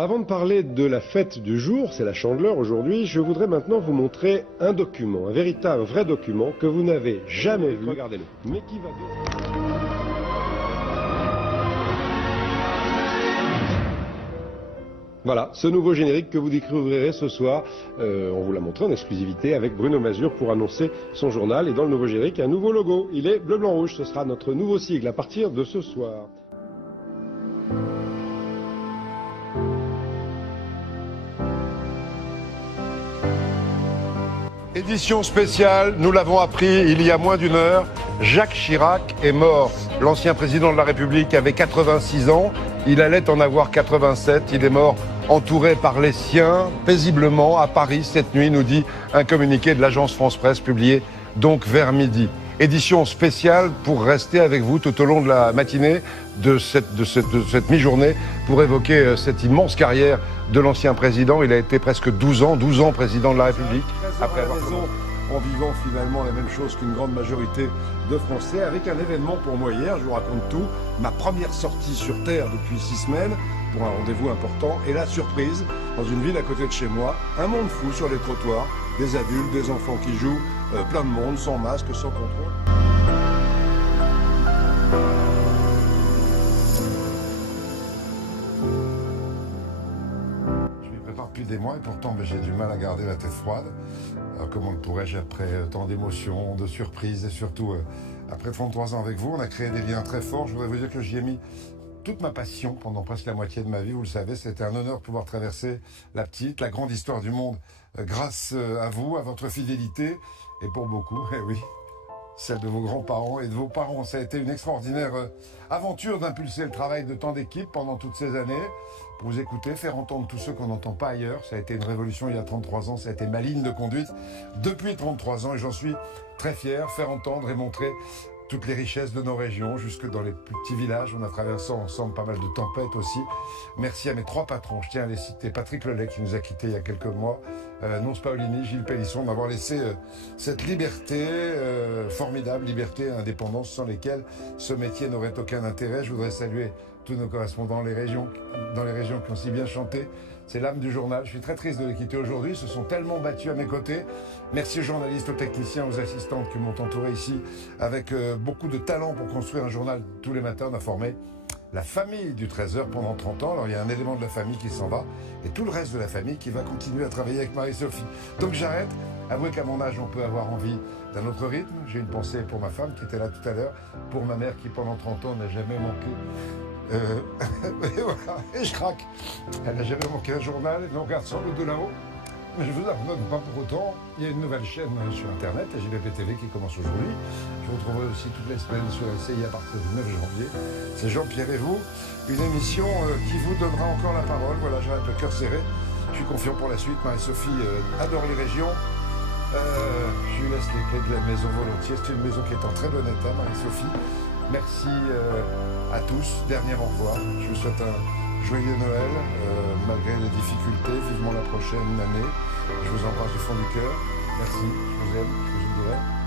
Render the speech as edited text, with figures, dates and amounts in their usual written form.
Avant de parler de la fête du jour, c'est la Chandeleur aujourd'hui, je voudrais maintenant vous montrer un document, un véritable, vrai document que vous n'avez jamais vu, regardez-le, mais qui va bien. Voilà, ce nouveau générique que vous découvrirez ce soir, on vous l'a montré en exclusivité avec Bruno Mazur pour annoncer son journal. Et dans le nouveau générique, un nouveau logo, il est bleu, blanc, rouge, ce sera notre nouveau sigle à partir de ce soir. Édition spéciale, nous l'avons appris il y a moins d'une heure, Jacques Chirac est mort. L'ancien président de la République avait 86 ans, il allait en avoir 87, il est mort entouré par les siens, paisiblement, à Paris cette nuit, nous dit un communiqué de l'agence France-Presse publié donc vers midi. Édition spéciale pour rester avec vous tout au long de la matinée de cette mi-journée pour évoquer cette immense carrière de l'ancien président. Il a été presque 12 ans président de la République. Après avoir raison, en vivant finalement la même chose qu'une grande majorité de Français, avec un événement pour moi hier, je vous raconte tout, ma première sortie sur Terre depuis 6 semaines, pour un rendez-vous important, et la surprise, dans une ville à côté de chez moi, un monde fou sur les trottoirs, des adultes, des enfants qui jouent, plein de monde, sans masque, sans contrôle. Je m'y prépare depuis des mois et pourtant j'ai du mal à garder la tête froide. Alors comment le pourrais-je après tant d'émotions, de surprises et surtout après 33 ans avec vous, on a créé des liens très forts. Je voudrais vous dire que j'y ai mis toute ma passion pendant presque la moitié de ma vie, vous le savez, c'était un honneur de pouvoir traverser la petite, la grande histoire du monde grâce à vous, à votre fidélité et pour beaucoup, eh oui, celle de vos grands-parents et de vos parents. Ça a été une extraordinaire aventure d'impulser le travail de tant d'équipes pendant toutes ces années, pour vous écouter, faire entendre tous ceux qu'on n'entend pas ailleurs. Ça a été une révolution il y a 33 ans, ça a été ma ligne de conduite depuis 33 ans et j'en suis très fier, faire entendre et montrer toutes les richesses de nos régions, jusque dans les plus petits villages. On a traversé ensemble pas mal de tempêtes aussi. Merci à mes 3 patrons, je tiens à les citer. Patrick Lelay qui nous a quittés il y a quelques mois, Nonce Paolini, Gilles Pélisson, m'avoir laissé cette liberté, formidable liberté et indépendance sans lesquelles ce métier n'aurait aucun intérêt. Je voudrais saluer tous nos correspondants dans les régions qui ont si bien chanté. C'est l'âme du journal. Je suis très triste de les quitter aujourd'hui. Ils se sont tellement battus à mes côtés. Merci aux journalistes, aux techniciens, aux assistantes qui m'ont entouré ici avec beaucoup de talent pour construire un journal tous les matins. On a formé la famille du 13h pendant 30 ans. Alors il y a un élément de la famille qui s'en va et tout le reste de la famille qui va continuer à travailler avec Marie-Sophie. Donc j'arrête. Avouez qu'à mon âge, on peut avoir envie d'un autre rythme. J'ai une pensée pour ma femme qui était là tout à l'heure, pour ma mère qui pendant 30 ans n'a jamais manqué. Et voilà, et je craque. Elle n'a jamais manqué un journal, et on regarde sans le de là-haut. Mais je vous abandonne pas pour autant. Il y a une nouvelle chaîne sur Internet, la JBP TV, qui commence aujourd'hui. Je vous retrouverai aussi toutes les semaines sur LCI à partir du 9 janvier. C'est Jean-Pierre et vous, une émission qui vous donnera encore la parole. Voilà, j'arrête le cœur serré. Je suis confiant pour la suite. Marie-Sophie adore les régions. Je lui laisse les clés de la maison volontiers. C'est une maison qui est en très bon état, Marie-Sophie. Merci à tous. Dernier au revoir. Je vous souhaite un joyeux Noël, malgré les difficultés. Vivement la prochaine année. Je vous embrasse du fond du cœur. Merci. Je vous aime. Je vous dirai.